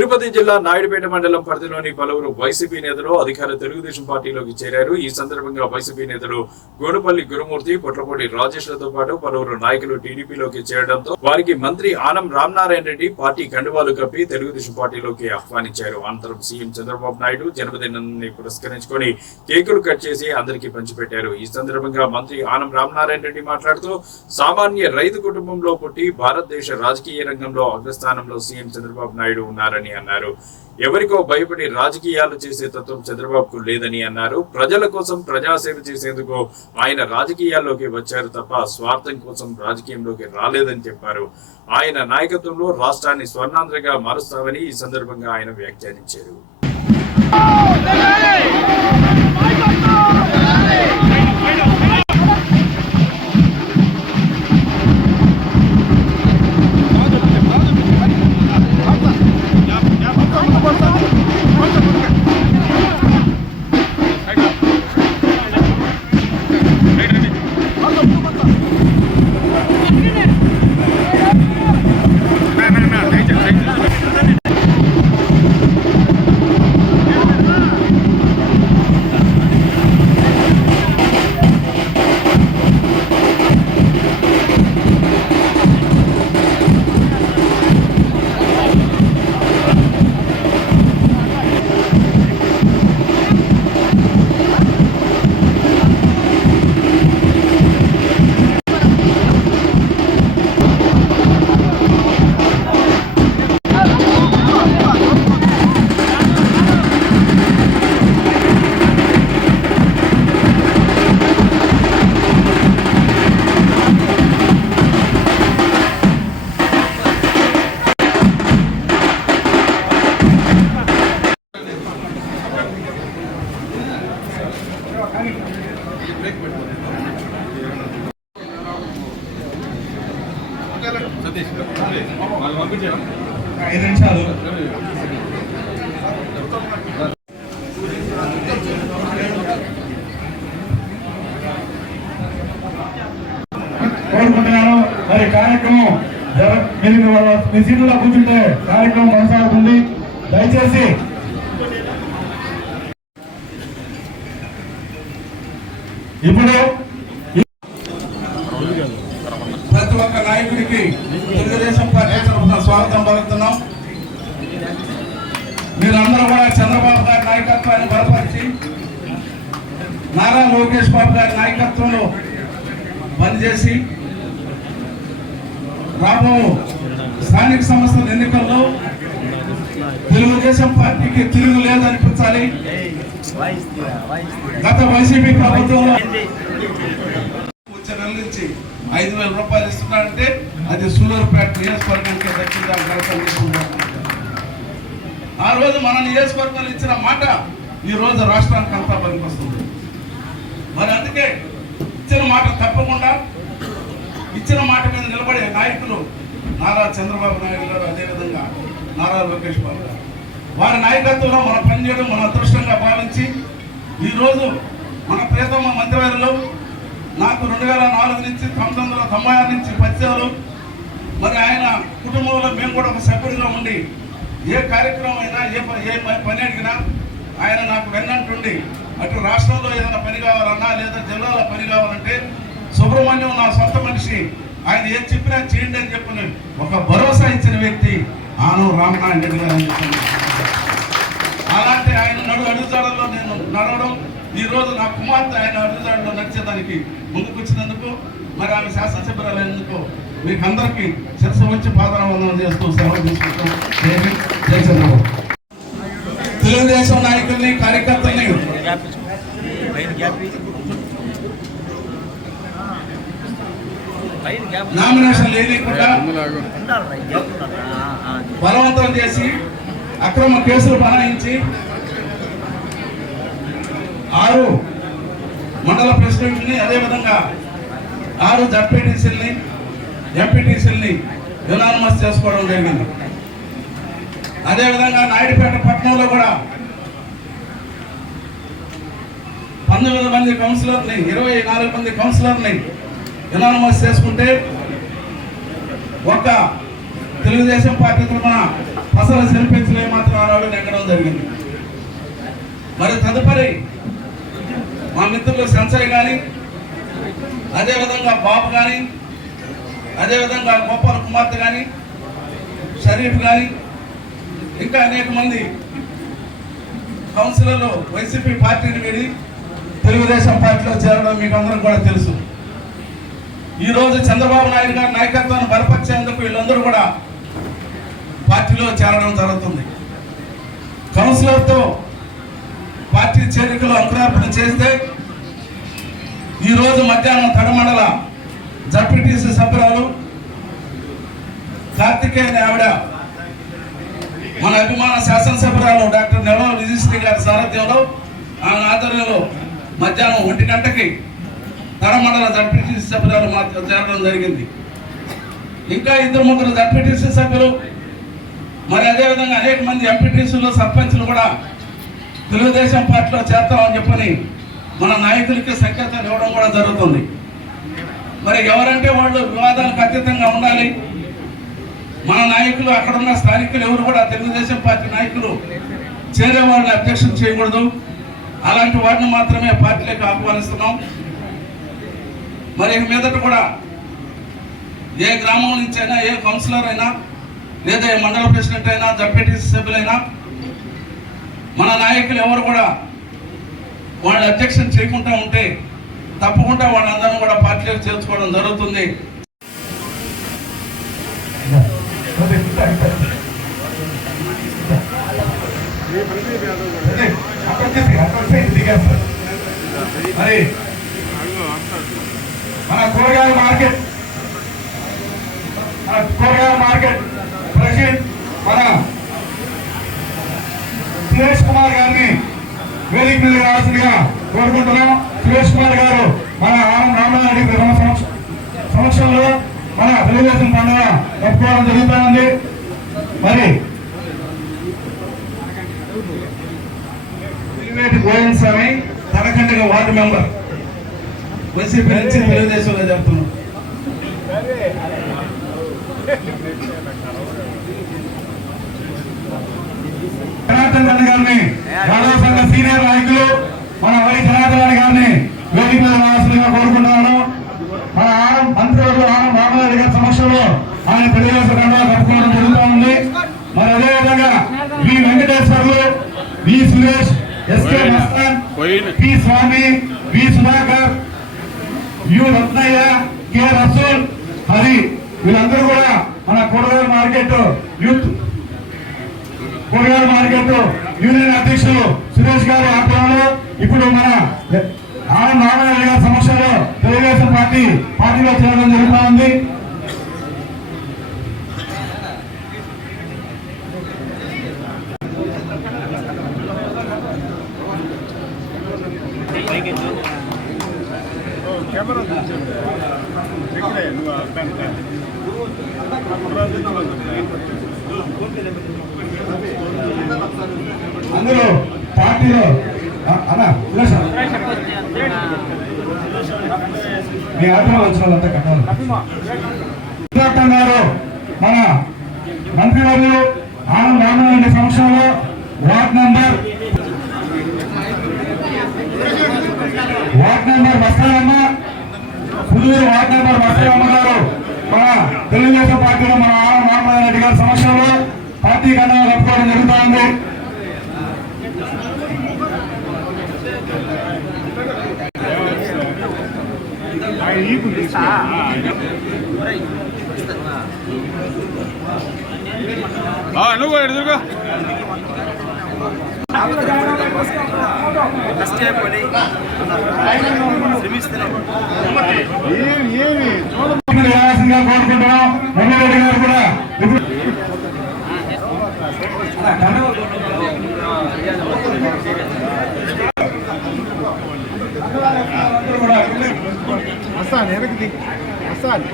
తిరుపతి జిల్లా నాయుడుపేట మండలం పరిధిలోని పలువురు వైసీపీ నేతలు అధికార తెలుగుదేశం పార్టీలోకి చేరారు. ఈ సందర్భంగా వైసీపీ నేతలు గోనుపల్లి గురుమూర్తి పొట్లపూడి రాజేష్లతో పాటు పలువురు నాయకులు టీడీపీలోకి చేరడంతో వారికి మంత్రి ఆనం రామనారాయణ రెడ్డి పార్టీ కండువాలు కప్పి తెలుగుదేశం పార్టీలోకి ఆహ్వానించారు. అనంతరం సీఎం చంద్రబాబు నాయుడు జన్మదినాన్ని పురస్కరించుకొని కేకులు కట్ చేసి అందరికీ పంచిపెట్టారు. ఈ సందర్భంగా మంత్రి ఆనం రామనారాయణ రెడ్డి మాట్లాడుతూ సామాన్య రైతు కుటుంబంలో పుట్టి భారతదేశ రాజకీయ రంగంలో అగ్రస్థానంలో సీఎం చంద్రబాబు నాయుడు ఉన్నారని అన్నారు. ఎవరికో భయపడి రాజకీయాలు చేసే తత్వం చంద్రబాబుకు లేదని అన్నారు. ప్రజల కోసం ప్రజాసేవ చేసేందుకు ఆయన రాజకీయాల్లోకి వచ్చారు తప్ప స్వార్థం కోసం రాజకీయంలోకి రాలేదని చెప్పారు. ఆయన నాయకత్వంలో రాష్ట్రాన్ని స్వర్ణాంధ్రగా మారుస్తామని ఈ సందర్భంగా ఆయన వ్యాఖ్యానించారు. ఐదు నిమిషాలు. కోరుకుంటున్నాను. మరి కార్యక్రమం మీరు మీ సీట్లో కూర్చుంటే కార్యక్రమం కొనసాగుతుంది. దయచేసి. ఇప్పుడు పనిచేసి రాబో స్థానిక సంస్థల ఎన్నికల్లో తెలుగుదేశం పార్టీకి తిరుగు లేదనిపించాలి. గత వైసీపీ ప్రభుత్వంలో వచ్చే నెల నుంచి ఐదు వేల రూపాయలు ఇస్తున్నారంటే అది సూలూరుపేట నియోజకవర్గానికి దక్కిందని ఆ రోజు మన నియోజకవర్గంలో ఇచ్చిన మాట ఈ రోజు రాష్ట్రానికి అంతా పనికొస్తుంది. మరి అందుకే ఇచ్చిన మాట తప్పకుండా ఇచ్చిన మాట మీద నిలబడే నాయకులు నారా చంద్రబాబు నాయుడు గారు అదేవిధంగా నారా లోకేష్ బాబు గారు. వారి నాయకత్వంలో మనం పనిచేయడం మన అదృష్టంగా భావించి ఈరోజు మన ప్రియతమ మంత్రివారిలో నాకు రెండు వేల నాలుగు నుంచి తొమ్మిది వందల తొంభై ఆరు నుంచి పరిచయాలు మరి ఆయన కుటుంబంలో మేము కూడా ఒక సభ్యుడిగా ఉండి ఏ కార్యక్రమం అయినా ఏ ప- ఏ పని అడిగినా ఆయన నాకు వెన్నంటుండి అటు రాష్ట్రంలో ఏదైనా పని కావాలన్నా లేదా జిల్లాలో పని కావాలంటే సుబ్రహ్మణ్యం నా సొంత మనిషి. ఆయన ఏం చెప్పినా చేయండి అని చెప్పిన. ఒక భరోసా ఇచ్చిన వ్యక్తి ఆనం రామనారాయణ రెడ్డి గారు అని అలాంటి ఆయన నడు అడుగుజాడల్లో నేను నడవడం ఈరోజు నా కుమార్తె ఆయన అడుగుజాడలో నడిచేదానికి ముందుకు వచ్చినందుకు మరి ఆమె శాసనసభ్యురాలైనందుకు మీకు అందరికీ శిరస వచ్చి పాదనవందనం చేస్తూ సెలవు తీసుకుంటాం. జై జై చంద్రబాబు. తెలుగుదేశం నాయకుల్ని కార్యకర్తల్ని. నామినేషన్ లేనికుండా బలవంతం చేసి అక్రమ కేసులు బనాయించి ఆరు మండల ప్రెసిడెంట్ని అదేవిధంగా ఆరు జడ్పీటీసీల్ని ఎంపీటీసీల్ని యునానమస్ చేసుకోవడం జరిగింది. అదేవిధంగా నాయుడుపేట పట్టణంలో కూడా పంతొమ్మిది మంది కౌన్సిలర్ని ఇరవై నాలుగు మంది కౌన్సిలర్ని ఎనానమస్ చేసుకుంటే ఒక్క తెలుగుదేశం పార్టీ తరఫున పసల సెల్ఫెన్స్లో ఏమాత్రం ఆడవాళ్ళు నెగ్గడం జరిగింది. మరి తదుపరి మా మిత్రులు సంచయ్ కానీ అదేవిధంగా బాబు కానీ అదేవిధంగా గోపాల్ కుమార్తె కానీ షరీఫ్ కానీ ఇంకా అనేక మంది కౌన్సిలర్లు వైసీపీ పార్టీని వీడి తెలుగుదేశం పార్టీలో చేరడం మీకు అందరూ కూడా తెలుసు. ఈ రోజు చంద్రబాబు నాయుడు గారి నాయకత్వాన్ని బలపరిచేందుకు వీళ్ళందరూ కూడా పార్టీలో చేరడం జరుగుతుంది. కౌన్సిలర్తో పార్టీ చేరికలు అంకురార్పణ చేస్తే ఈ రోజు మధ్యాహ్నం తడమండల జడ్పీటీసీ సభ్యురాలు కార్తికేయన్ ఆవిడ మన అభిమాన శాసనసభ్యురాలు డాక్టర్ నెలవ విజయశ్రీ గారి సారథ్యంలో ఆమె ఆధ్వర్యంలో మధ్యాహ్నం ఒంటి గంటకి తరమండల జడ్పీటీసీ సభ్యురాలు మాత్రం చేరడం జరిగింది. ఇంకా ఇద్దరు ముగ్గురు జడ్పీటీసీ సభ్యులు మరి అదేవిధంగా అనేక మంది ఎంపీటీసీలు సర్పంచ్లు కూడా తెలుగుదేశం పార్టీలో చేస్తామని చెప్పని మన నాయకులకి సంకేతాలు ఇవ్వడం కూడా జరుగుతుంది. మరి ఎవరంటే వాళ్ళు వివాదాలకు అతీతంగా ఉండాలి. మన నాయకులు అక్కడున్న స్థానికులు ఎవరు కూడా తెలుగుదేశం పార్టీ నాయకులు చేరే వాళ్ళని అధ్యక్షం చేయకూడదు. అలాంటి వాటిని మాత్రమే పార్టీలకు ఆహ్వానిస్తున్నాం. మరి మీదట కూడా ఏ గ్రామం నుంచి అయినా ఏ కౌన్సిలర్ అయినా లేదా ఏ మండల ప్రెసిడెంట్ అయినా జడ్పీటీసీ సభ్యులైనా మన నాయకులు ఎవరు కూడా వాళ్ళ అధ్యక్షం చేయకుండా ఉంటే తప్పకుండా వాళ్ళందరినీ కూడా పార్టీలకు చేర్చుకోవడం జరుగుతుంది. మరి మన కూరగాయల మార్కెట్ మన కూరగాయల మార్కెట్ ప్రెసిడెంట్ మన సురేష్ కుమార్ గారిని వేదిక మీద రావాల్సిందిగా కోరుకుంటున్నాం సురేష్ కుమార్ గారు మన ఆనం రామారెడ్డి సమక్షంలో మన తెలుగుదేశం పండుగ జరుపుకోవడం జరుగుతూ ఉంది. మరి Govind Swami ward member. YCP నుంచి తెలుగుదేశంలో చెప్తున్నాం. జనార్దన్ రెడ్డి గారిని యాదవ సంఘ సీనియర్ నాయకులు మన వై జనార్దన్ రెడ్డి గారిని వేదిక రావాల్సిందిగా కోరుకుంటున్నాను మన ఆనం మంత్రివర్యులు ఆనం రామారెడ్డి గారి సమక్షంలో ఆయన తెలుగుదేశం కండువా కప్పుకోవడం జరుగుతూ ఉంది. మరి అదేవిధంగా V Venkateswarlu V Suresh SK Mastan P Swami V Sudhakar U Ratnaiah K Rasool Hari వీళ్ళందరూ కూడా మన కూరగాయల మార్కెట్ యూత్ కూరగాయల మార్కెట్ యూనియన్ అధ్యక్షులు సురేష్ గారు ఆధ్వర్యంలో ఇప్పుడు మన ఆనంద్ రామారాయణ గారి సమక్షంలో తెలుగుదేశం పార్టీ పార్టీలో చేరడం జరుగుతూ ఉంది అందరూ పార్టీలో అ- అన్న సురేష్ అన్న. మీ ఆత్మ అంచనాలంతా కట్టాలి. గారు మన మంత్రివర్యులు ఆనంద్ రామారెడ్డి సంవత్సరంలో వార్డ్ నంబర్ వార్డ్ నంబర్ వస్తాయమ్మ పుదూరు వార్డ్ నంబర్ వస్తాయమ్మ గారు మన తెలుగుదేశం పార్టీలో మన ఆనంద్ రామారెడ్డి గారి సమక్షంలో పార్టీ కన్నా కట్టుకోవడం జరుగుతూ ఉంది నువ్వు ఎదురుగా కోరుకుంటున్నాం కూడా వస్తాను వెనక్కి దిగు. వస్తాను.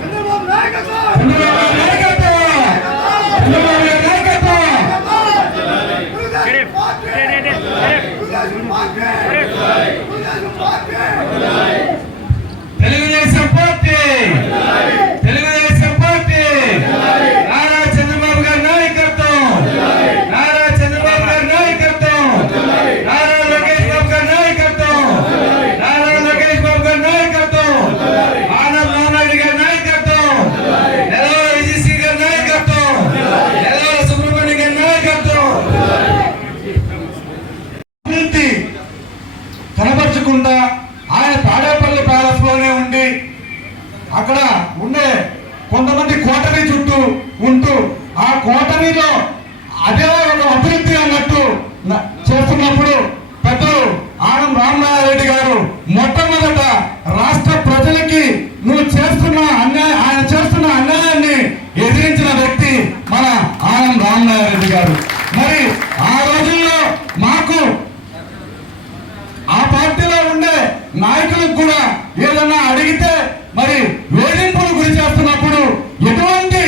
చంద్రబాబు తెలుగుదేశం పార్టీ కొంతమంది కోటరీ చుట్టూ ఉంటూ ఆ కోటరీలో అదే ఒక అభివృద్ధి అన్నట్టు న- చేస్తున్నప్పుడు పెద్దలు ఆనం రామనారాయణ గారు మొట్టమొదట రాష్ట్ర ప్రజలకి నువ్వు చేస్తున్న అన్యాయ ఆయన చేస్తున్న అన్యాయాన్ని ఎదిరించిన వ్యక్తి మన ఆనం రామనారాయణ గారు మరి ఆ రోజుల్లో మాకు ఆ పార్టీలో ఉండే నాయకులకు కూడా ఏదన్నా అడిగితే మరి వేధింపులు గురి చేస్తున్నప్పుడు ఎటువంటి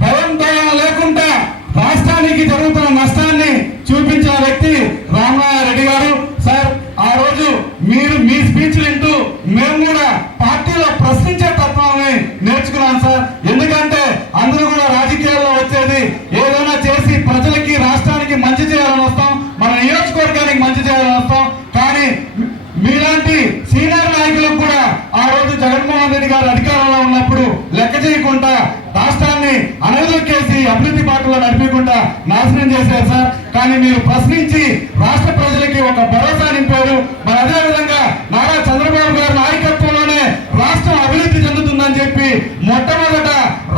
భయం దయ లేకుండా రాష్ట్రానికి జరుగుతున్న నష్టాన్ని చూపించిన వ్యక్తి రామారెడ్డి గారు సార్ ఆ రోజు మీరు మీ స్పీచ్ వింటూ మేము కూడా పార్టీలో ప్రశ్నించే తత్వాన్ని నేర్చుకున్నాం సార్ ఎందుకంటే అందరూ కూడా రాజకీయాల్లో వచ్చేది ఏదైనా చేసి ప్రజలకి రాష్ట్రానికి మంచి చేయాలని వస్తాం మన నియోజకవర్గానికి మంచి చేయాలని వస్తాం కానీ మీ- మీలాంటి సీనియర్ నాయకులకు కూడా ఆ రోజు జగన్మోహన్ రెడ్డి గారు అధికారంలో ఉన్నప్పుడు లెక్క చేయకుండా రాష్ట్రాన్ని అనగదొక్కేసి అభివృద్ధి బాటలో నడిపకుండా నాశనం చేశారు సార్. కానీ మీరు ప్రశ్నించి రాష్ట్ర ప్రజలకి ఒక భరోసా నింపారు. మరి అదే విధంగా నారా చంద్రబాబు గారి నాయకత్వంలోనే రాష్ట్రం అభివృద్ధి చెందుతుందని చెప్పి మొట్టమొదట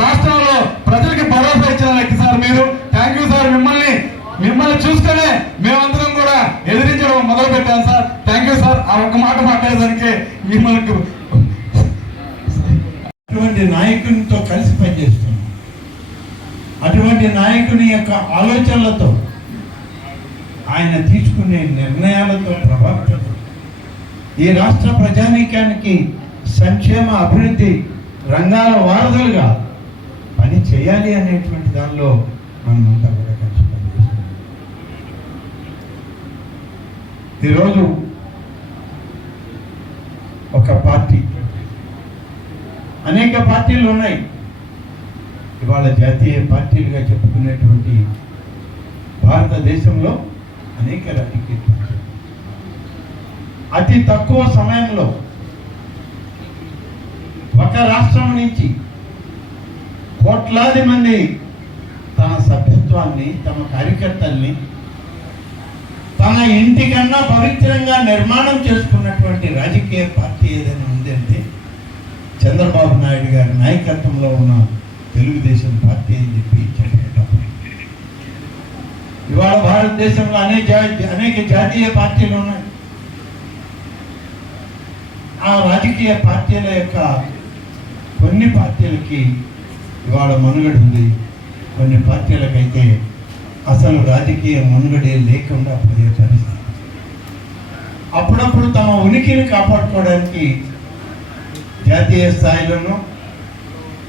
రాష్ట్రంలో ప్రజలకి భరోసా ఇచ్చిన వ్యక్తి సార్ మీరు. Thank you sir. మిమ్మల్ని మిమ్మల్ని చూస్తేనే మేమందరం కూడా ఎదిరించడం మొదలు పెట్టాం సార్. Thank you sir. ఆ ఒక్క మాట మాట్లాడేదానికి మిమ్మల్ని అటువంటి నాయకునితో కలిసి పనిచేస్తున్నాం. అటువంటి నాయకుని యొక్క ఆలోచనలతో ఆయన తీసుకునే నిర్ణయాలతో ప్రభావితం ఈ రాష్ట్ర ప్రజానీకానికి సంక్షేమ అభివృద్ధి రంగాల వారధులుగా పని చేయాలి అనేటువంటి దానిలో మనమంతా కూడా కలిసి పనిచేస్తున్నాం. ఈరోజు ఒక పార్టీ అనేక పార్టీలు ఉన్నాయి. ఇవాళ జాతీయ పార్టీలుగా చెప్పుకునేటువంటి భారతదేశంలో అనేక రాజకీయ అతి తక్కువ సమయంలో ఒక రాష్ట్రం నుంచి కోట్లాది మంది తన సభ్యత్వాన్ని తమ కార్యకర్తల్ని తన ఇంటికన్నా పవిత్రంగా నిర్మాణం చేసుకున్నటువంటి రాజకీయ పార్టీ ఏదైనా చంద్రబాబు నాయుడు గారి నాయకత్వంలో ఉన్న తెలుగుదేశం పార్టీ అని చెప్పి ఇవాళ భారతదేశంలో అనేక జా- అనేక జాతీయ పార్టీలు ఉన్నాయి. ఆ రాజకీయ పార్టీల యొక్క కొన్ని పార్టీలకి ఇవాళ మనుగడ ఉంది. కొన్ని పార్టీలకైతే అసలు రాజకీయ మనుగడే లేకుండా పోయే పరిస్థితి. అప్పుడప్పుడు తమ ఉనికిని కాపాడుకోవడానికి జాతీయ స్థాయిలోనూ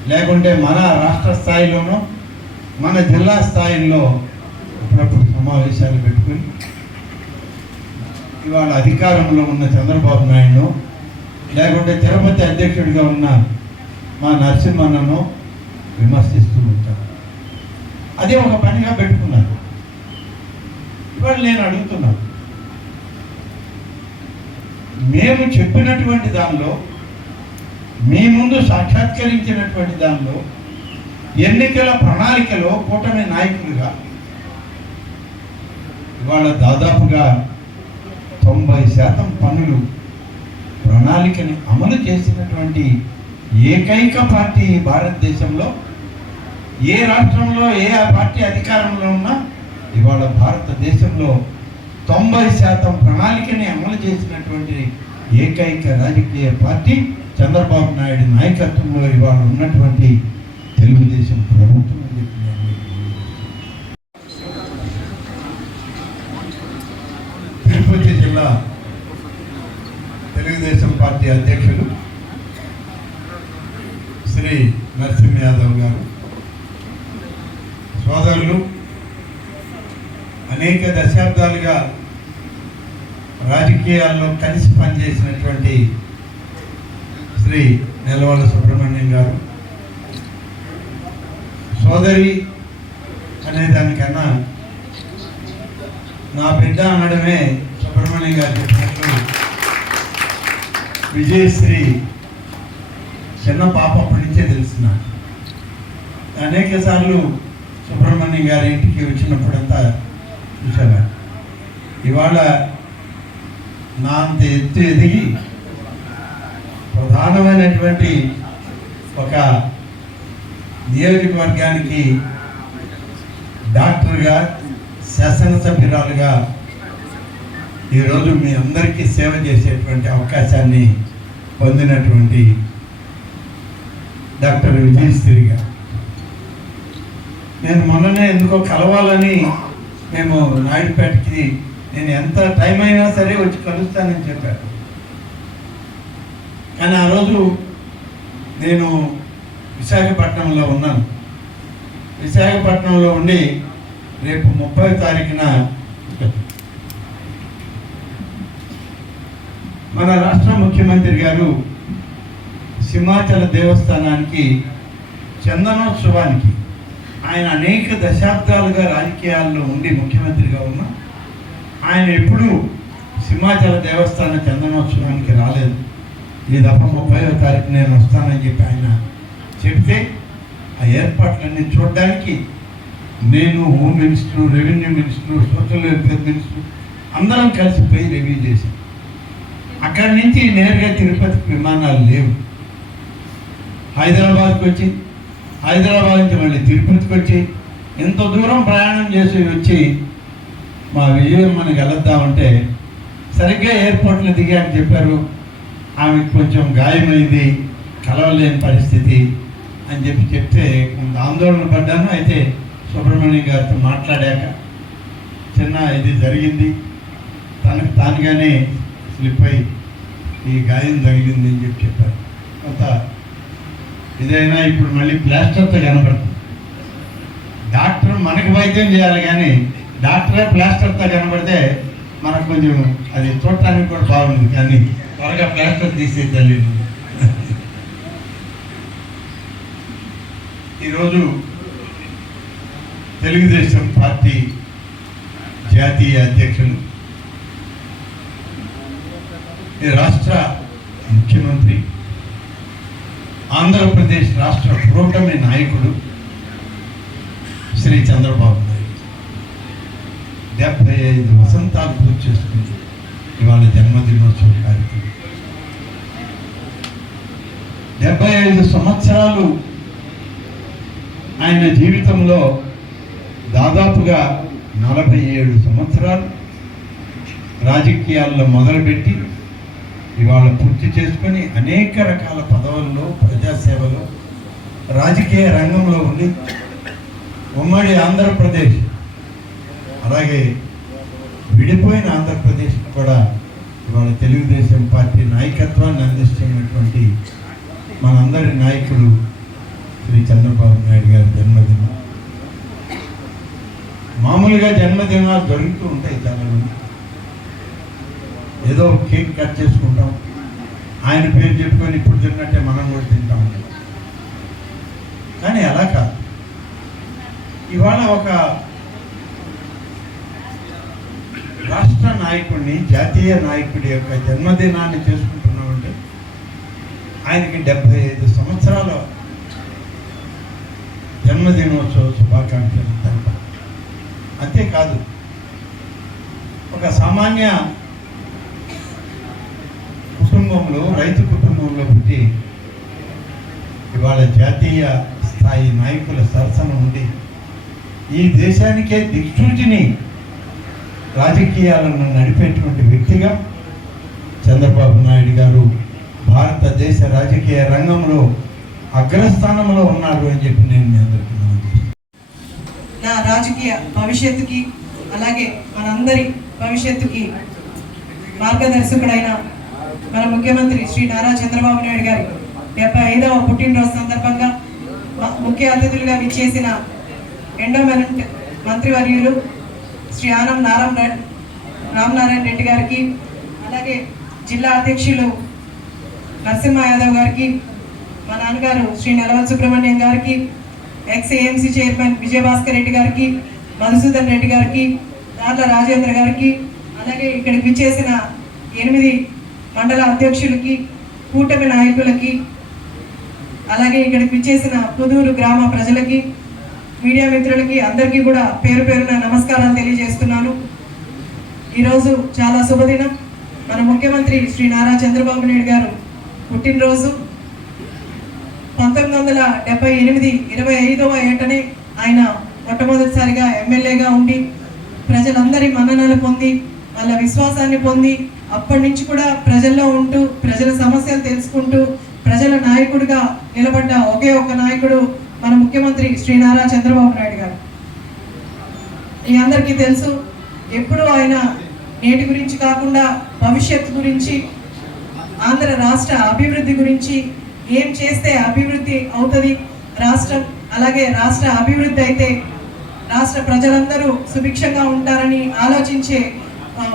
లేకుంటే మన రాష్ట్ర స్థాయిలోనూ మన జిల్లా స్థాయిలో అప్పుడప్పుడు సమావేశాలు పెట్టుకుని ఇవాళ అధికారంలో ఉన్న చంద్రబాబు నాయుడు లేకుంటే తిరుపతి అధ్యక్షుడిగా ఉన్న మా నరసింహన్నను విమర్శిస్తూ ఉంటారు. అదే ఒక పనిగా పెట్టుకున్నారు. ఇవాళ నేను అడుగుతున్నాను. మేము చెప్పినటువంటి దానిలో మీ ముందు సాక్షాత్కరించినటువంటి దానిలో ఎన్నికల ప్రణాళికలో కూటమి నాయకులుగా ఇవాళ దాదాపుగా తొంభై శాతం పనులు ప్రణాళికని అమలు చేసినటువంటి ఏకైక పార్టీ భారతదేశంలో ఏ రాష్ట్రంలో ఏ పార్టీ అధికారంలో ఉన్నా ఇవాళ భారతదేశంలో తొంభై శాతం ప్రణాళికని అమలు చేసినటువంటి ఏకైక రాజకీయ పార్టీ చంద్రబాబు నాయుడు నాయకత్వంలో ఇవాళ ఉన్నటువంటి తెలుగుదేశం ప్రభుత్వం అని చెప్పి తిరుపతి జిల్లా తెలుగుదేశం పార్టీ అధ్యక్షులు శ్రీ నరసింహ యాదవ్ గారు. సోదరులు అనేక దశాబ్దాలుగా రాజకీయాల్లో కలిసి పనిచేసినటువంటి శ్రీ నెలవాళ్ళ సుబ్రహ్మణ్యం గారు. సోదరి అనే దానికన్నా నా బిడ్డ అనడమే సుబ్రహ్మణ్యం గారు చెప్పినట్లు విజయశ్రీ చిన్న పాప అప్పటి నుంచే తెలిసిన అనేక సార్లు సుబ్రహ్మణ్యం గారి ఇంటికి వచ్చినప్పుడంతా చూసేవాడు ఇవాళ నా అంత ఎత్తు ఎదిగి ప్రధానమైనటువంటి ఒక నియోజకవర్గానికి డాక్టర్గా శాసనసభ్యురాలుగా ఈరోజు మీ అందరికీ సేవ చేసేటువంటి అవకాశాన్ని పొందినటువంటి డాక్టర్ విజయశ్రీ గారు. నేను మొన్ననే ఎందుకో కలవాలని మేము నాయుడుపేటకి నేను ఎంత టైం అయినా సరే వచ్చి కలుస్తానని చెప్పారు కానీ ఆ రోజు నేను విశాఖపట్నంలో ఉన్నాను. విశాఖపట్నంలో ఉండి రేపు ముప్పై తారీఖున మన రాష్ట్ర ముఖ్యమంత్రి గారు సింహాచల దేవస్థానానికి చందనోత్సవానికి ఆయన అనేక దశాబ్దాలుగా రాజకీయాల్లో ఉండి ముఖ్యమంత్రిగా ఉన్నా ఆయన ఎప్పుడూ సింహాచల దేవస్థాన చందనోత్సవానికి రాలేదు. ఈ దఫ ముప్పైవ తారీఖు నేను వస్తానని చెప్పి ఆయన చెప్తే ఆ ఏర్పాట్లన్నీ చూడడానికి నేను home minister revenue minister social welfare minister అందరం కలిసిపోయి రివ్యూ చేశాం. అక్కడి నుంచి నేరుగా తిరుపతికి విమానాలు లేవు. హైదరాబాద్కి వచ్చి హైదరాబాద్ నుంచి మళ్ళీ తిరుపతికి వచ్చి ఎంత దూరం ప్రయాణం చేసి వచ్చి మా విజయం మనకి కలుద్దామంటే సరిగ్గా ఎయిర్పోర్ట్లో దిగాక చెప్పారు ఆమెకు కొంచెం గాయమైంది కలవలేని పరిస్థితి అని చెప్పి చెప్తే కొంత ఆందోళన పడ్డాను. అయితే సుబ్రహ్మణ్యం గారితో మాట్లాడాక చిన్న ఇది జరిగింది. తనకు తానుగానే స్లిప్ అయి ఈ గాయం తగిలింది అని చెప్పి చెప్పారు. కొంత ఇదైనా ఇప్పుడు మళ్ళీ ప్లాస్టర్తో కనబడుతుంది డాక్టర్ మనకు వైద్యం చేయాలి కానీ డాక్టరే ప్లాస్టర్తో కనబడితే మనకు కొంచెం అది చూడటానికి కూడా బాగుంది కానీ త్వరగా ప్లాస్టర్ తీసే తల్లి ఈరోజు తెలుగుదేశం పార్టీ జాతీయ అధ్యక్షులు రాష్ట్ర ముఖ్యమంత్రి ఆంధ్రప్రదేశ్ రాష్ట్ర కూటమి నాయకుడు శ్రీ చంద్రబాబు. డెబ్బై ఐదు వసంతాలు పూర్తి చేసుకుంది ఇవాళ జన్మదినోత్సవ కార్యక్రమం. డెబ్బై ఐదు సంవత్సరాలు ఆయన జీవితంలో దాదాపుగా నలభై ఏడు సంవత్సరాలు రాజకీయాల్లో మొదలుపెట్టి ఇవాళ పూర్తి చేసుకొని అనేక రకాల పదవుల్లో ప్రజాసేవలో రాజకీయ రంగంలో ఉండి ఉమ్మడి ఆంధ్రప్రదేశ్ అలాగే విడిపోయిన ఆంధ్రప్రదేశ్ కూడా ఇవాళ తెలుగుదేశం పార్టీ నాయకత్వాన్ని అందిస్తున్నటువంటి మనందరి నాయకుడు శ్రీ చంద్రబాబు నాయుడు గారి జన్మదినం. మామూలుగా జన్మదినాలు జరుగుతూ ఉంటాయి చాలా మంది. ఏదో కేక్ కట్ చేసుకుంటాం. ఆయన పేరు చెప్పుకొని ఇప్పుడు తిన్నట్టే మనం కూడా తింటాం. కానీ అలా కాదు. ఇవాళ ఒక రాష్ట్ర నాయకుడిని జాతీయ నాయకుడి యొక్క జన్మదినాన్ని చేసుకుంటున్నామంటే ఆయనకి డెబ్బై ఐదు సంవత్సరాల జన్మదినోత్సవ శుభాకాంక్షలు తెలపాలి అంతేకాదు ఒక సామాన్య కుటుంబంలో రైతు కుటుంబంలో పుట్టి ఇవాళ జాతీయ స్థాయి నాయకుల సరసన ఉండి ఈ దేశానికే దిక్సూచిని రాజకీయాలను నడిపేటువంటి వ్యక్తిగా చంద్రబాబు నాయుడు గారు భారతదేశ రాజకీయ రంగంలో అగ్రస్థానంలో ఉన్నారు అని చెప్పి నేను మీ అందరికీ నా రాజకీయ భవిష్యత్తుకి అలాగే మనందరి భవిష్యత్తుకి మార్గదర్శకుడైన మన ముఖ్యమంత్రి శ్రీ నారా చంద్రబాబు నాయుడు గారి డెబ్బై ఐదవ పుట్టినరోజు సందర్భంగా ముఖ్య అతిథులుగా విచ్చేసిన ఎండోమెనెంట్ మంత్రివర్యులు శ్రీ ఆనం నారాయణ రామనారాయణ రెడ్డి గారికి అలాగే జిల్లా అధ్యక్షులు నరసింహ యాదవ్ గారికి మా నాన్నగారు శ్రీ నెలవల్ సుబ్రహ్మణ్యం గారికి ex AMC chairman Vijayabhaskar Reddy గారికి మధుసూదన్ రెడ్డి గారికి దార్ల రాజేంద్ర గారికి అలాగే ఇక్కడికి విచ్చేసిన ఎనిమిది మండల అధ్యక్షులకి కూటమి నాయకులకి అలాగే ఇక్కడికి విచ్చేసిన పుదూరు గ్రామ ప్రజలకి మీడియా మిత్రులకి అందరికీ కూడా పేరు పేరున నమస్కారాలు తెలియజేస్తున్నాను. ఈరోజు చాలా శుభదినం. మన ముఖ్యమంత్రి శ్రీ నారా చంద్రబాబు నాయుడు గారు పుట్టినరోజు. పంతొమ్మిది వందల డెబ్బై ఎనిమిది ఇరవై ఐదవ ఏటనే ఆయన మొట్టమొదటిసారిగా ఎమ్మెల్యేగా ఉండి ప్రజలందరి మన్ననలు పొంది వాళ్ళ విశ్వాసాన్ని పొంది అప్పటి నుంచి కూడా ప్రజల్లో ఉంటూ ప్రజల సమస్యలు తెలుసుకుంటూ ప్రజల నాయకుడిగా నిలబడ్డ ఒకే ఒక్క నాయకుడు మన ముఖ్యమంత్రి శ్రీ నారా చంద్రబాబు నాయుడు గారు. మీ అందరికీ తెలుసు ఎప్పుడు ఆయన నేటి గురించి కాకుండా భవిష్యత్తు గురించి ఆంధ్ర రాష్ట్ర అభివృద్ధి గురించి ఏం చేస్తే అభివృద్ధి అవుతుంది రాష్ట్రం అలాగే రాష్ట్ర అభివృద్ధి అయితే రాష్ట్ర ప్రజలందరూ సుభిక్షంగా ఉంటారని ఆలోచించే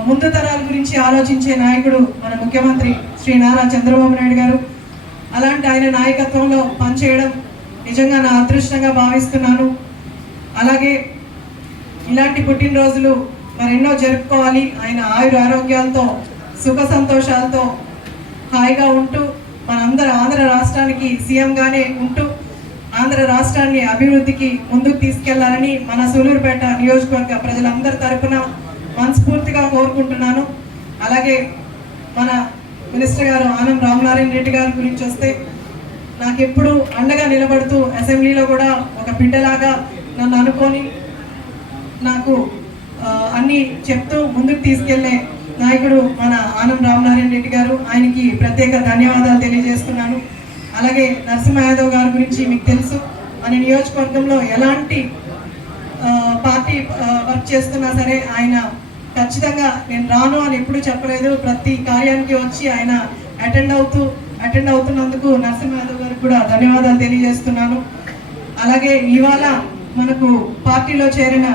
ముందు తరాల గురించి ఆలోచించే నాయకుడు మన ముఖ్యమంత్రి శ్రీ నారా చంద్రబాబు నాయుడు గారు. అలాంటి ఆయన నాయకత్వంలో పనిచేయడం నిజంగా నా అదృష్టంగా భావిస్తున్నాను. అలాగే ఇలాంటి పుట్టినరోజులు మరెన్నో జరుపుకోవాలి. ఆయన ఆయుర ఆరోగ్యాలతో సుఖ సంతోషాలతో హాయిగా ఉంటూ మనందరూ ఆంధ్ర రాష్ట్రానికి సీఎంగానే ఉంటూ ఆంధ్ర రాష్ట్రాన్ని అభివృద్ధికి ముందుకు తీసుకెళ్ళాలని మన సూలూరుపేట నియోజకవర్గ ప్రజలందరి తరఫున మనస్ఫూర్తిగా కోరుకుంటున్నాను. అలాగే మన మినిస్టర్ గారు ఆనం రామనారాయణ రెడ్డి గారి గురించి వస్తే నాకు ఎప్పుడు అండగా నిలబడుతూ అసెంబ్లీలో కూడా ఒక బిడ్డలాగా నన్ను అనుకొని నాకు అన్నీ అన్ని చెప్తూ ముందుకు తీసుకెళ్ళే నాయకుడు మన ఆనం రామనారాయణ రెడ్డి గారు. ఆయనకి ప్రత్యేక ధన్యవాదాలు తెలియజేస్తున్నాను. అలాగే నరసింహ యాదవ్ గారి గురించి మీకు తెలుసు. మన నియోజకవర్గంలో ఎలాంటి పార్టీ వర్క్ చేస్తున్నా సరే ఆయన ఖచ్చితంగా నేను రాను అని ఎప్పుడూ చెప్పలేదు. ప్రతి కార్యానికి వచ్చి ఆయన అటెండ్ అవుతూ అటెండ్ అవుతున్నందుకు నరసింహ యాదవ్ గారు కూడా ధన్యవాదాలు తెలియజేస్తున్నాను. అలాగే ఇవాళ మనకు పార్టీలో చేరిన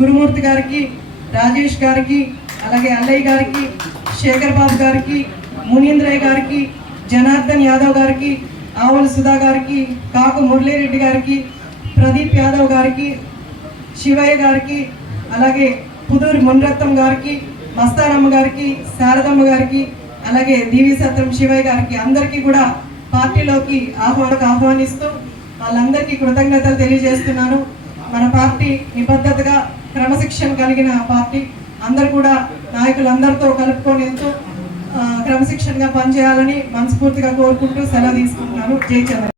గురుమూర్తి గారికి రాజేష్ గారికి అలాగే అల్లయ్య గారికి శేఖర్ బాబు గారికి మునీంద్రయ్య గారికి జనార్దన్ యాదవ్ గారికి ఆవుల సుధా గారికి కాకు మురళీరెడ్డి గారికి ప్రదీప్ యాదవ్ గారికి శివయ్య గారికి అలాగే పుదూరి మున్రత్నం గారికి మస్తారమ్మ గారికి శారదమ్మ గారికి అలాగే దీవి సత్రం శివయ్య గారికి అందరికీ కూడా పార్టీలోకి ఆహ్వానకు ఆహ్వానిస్తూ వాళ్ళందరికీ కృతజ్ఞతలు తెలియజేస్తున్నాను. మన పార్టీ నిబద్ధతగా క్రమశిక్షణ కలిగిన పార్టీ. అందరు కూడా నాయకులందరితో కలుపుకొని ఎంతో క్రమశిక్షణగా పనిచేయాలని మనస్ఫూర్తిగా కోరుకుంటూ సెలవు తీసుకుంటున్నాను. జై చంద్ర